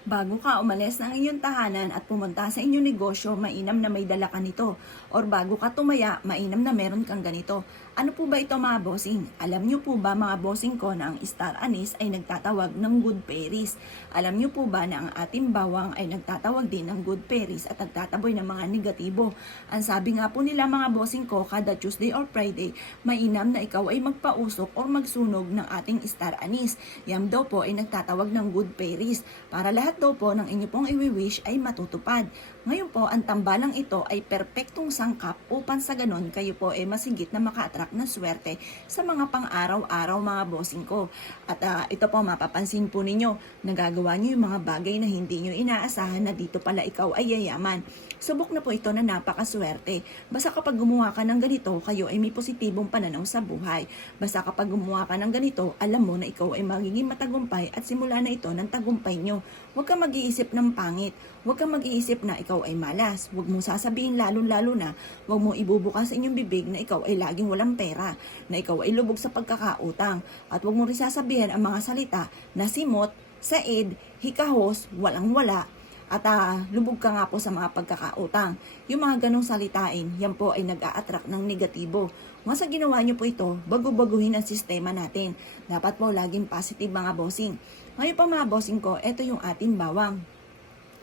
Bago ka umalis ng inyong tahanan at pumunta sa inyong negosyo, mainam na may dala ka nito. Or bago ka tumaya, mainam na meron kang ganito. Ano po ba ito mga bossing? Alam nyo po ba mga bossing ko na ang star anise ay nagtatawag ng good fairies? Alam nyo po ba na ang ating bawang ay nagtatawag din ng good fairies at nagtataboy ng mga negatibo? Ang sabi nga po nila mga bossing ko, kada Tuesday or Friday, mainam na ikaw ay magpausok or magsunog ng ating star anise. Yan daw po ay nagtatawag ng good fairies para lahat daw po ng inyo pong i-wish ay matutupad. Ngayon po, ang tambalang ito ay perpektong sangkap upang sa ganon kayo po ay masigit na maka-attract ng swerte sa mga pang-araw-araw mga bossing ko. At ito po, mapapansin po ninyo, nagagawa nyo yung mga bagay na hindi nyo inaasahan na dito pala ikaw ay yayaman. Subok na po ito na napakaswerte. Basta kapag gumawa ka ng ganito, kayo ay may positibong pananaw sa buhay. Basta kapag gumawa ka ng ganito, alam mo na ikaw ay magiging matagumpay at simula na ito ng tagumpay nyo. Huwag kang mag-iisip ng pangit. Huwag kang mag-iisip na ikaw ay malas. Huwag mong sasabihin lalo-lalo na, huwag mong ibubukas sa inyong bibig na ikaw ay laging walang pera, na ikaw ay lubog sa pagkakautang. At huwag mong rin sasabihin ang mga salita na simot, said, hikahos, walang-wala, at lubog ka nga po sa mga pagkakautang. Yung mga ganong salitain, yan po ay nag-a-attract ng negatibo. Once ginawa nyo po ito, bago-baguhin ang sistema natin. Dapat po laging positive mga bossing. Ngayon pa mga bossing ko, ito yung ating bawang.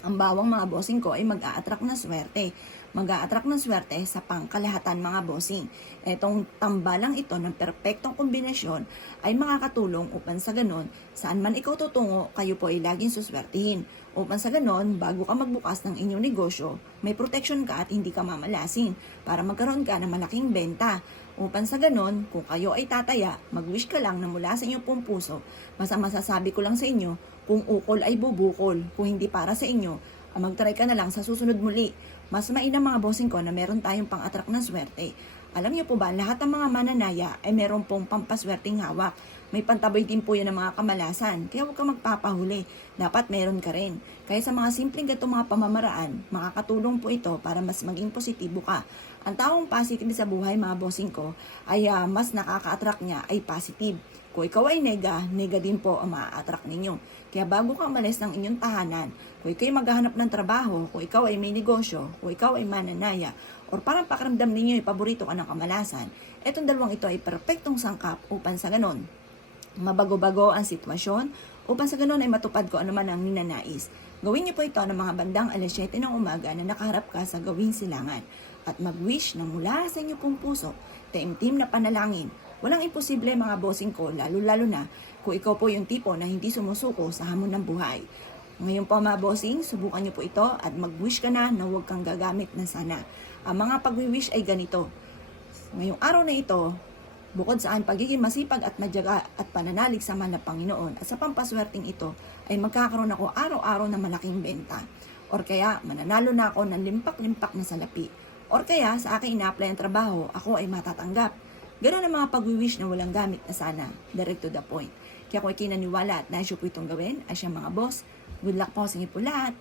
Ang bawang mga bossing ko ay mag-a-attract ng swerte. Mag-a-attract ng swerte sa pangkalahatan mga bossing. Etong tambalang ito ng perpektong kombinasyon ay makakatulong upang sa ganon, saan man ikaw tutungo, kayo po ay laging suswertihin. Upang sa ganon, bago ka magbukas ng inyong negosyo, may protection ka at hindi ka mamalasin para magkaroon ka ng malaking benta. Upang sa ganon, kung kayo ay tataya, mag-wish ka lang na mula sa inyong pong puso. Basta masasabi ko lang sa inyo, kung ukol ay bubukol, kung hindi para sa inyo, mag-try ka na lang sa susunod muli. Mas mainam mga bossing ko na meron tayong pang-attract ng swerte. Alam niyo po ba, lahat ng mga mananaya ay meron pong pampaswerteng hawak. May pantaboy din po yan ng mga kamalasan, kaya huwag kang magpapahuli. Dapat meron ka rin. Kaya sa mga simpleng gatong mga pamamaraan, makakatulong po ito para mas maging positibo ka. Ang taong positive sa buhay mga bossing ko, ay mas nakaka-attract niya ay positive. Kung ikaw ay nega, nega din po ang ma-attract ninyo. Kaya bago ka umalis ng inyong tahanan, kung ikaw ay maghahanap ng trabaho, kung ikaw ay may negosyo, kung ikaw ay mananaya, or parang pakiramdam ninyo ay paborito ka ng kamalasan, etong dalawang ito ay perpektong sangkap upang sa ganon mabago-bago ang sitwasyon, upang sa ganon ay matupad ko anuman ang ninanais. Gawin niyo po ito ng mga bandang alas 7 ng umaga na nakaharap ka sa gawing silangan at mag-wish na mula sa inyo pong puso, taimtim na panalangin. Walang imposible mga bossing ko, lalo-lalo na kung ikaw po yung tipo na hindi sumusuko sa hamon ng buhay. Ngayon po mga bossing, subukan niyo po ito at mag-wish ka na huwag kang gagamit na sana. Ang mga pag-wish ay ganito. Ngayong araw na ito, bukod sa pagiging masipag at madyaga at pananalig sa mahal na Panginoon at sa pampaswerteng ito, ay magkakaroon ako araw-araw ng malaking benta. Or kaya mananalo na ako ng limpak-limpak na salapi. Or kaya sa aking ina-apply ang trabaho, ako ay matatanggap. Ganun ang mga pag-wish na walang gamit na sana, direct to the point. Kaya kung ikinaniwala at nais po itong gawin, ay siyang mga boss, good luck po sa inyo po lahat.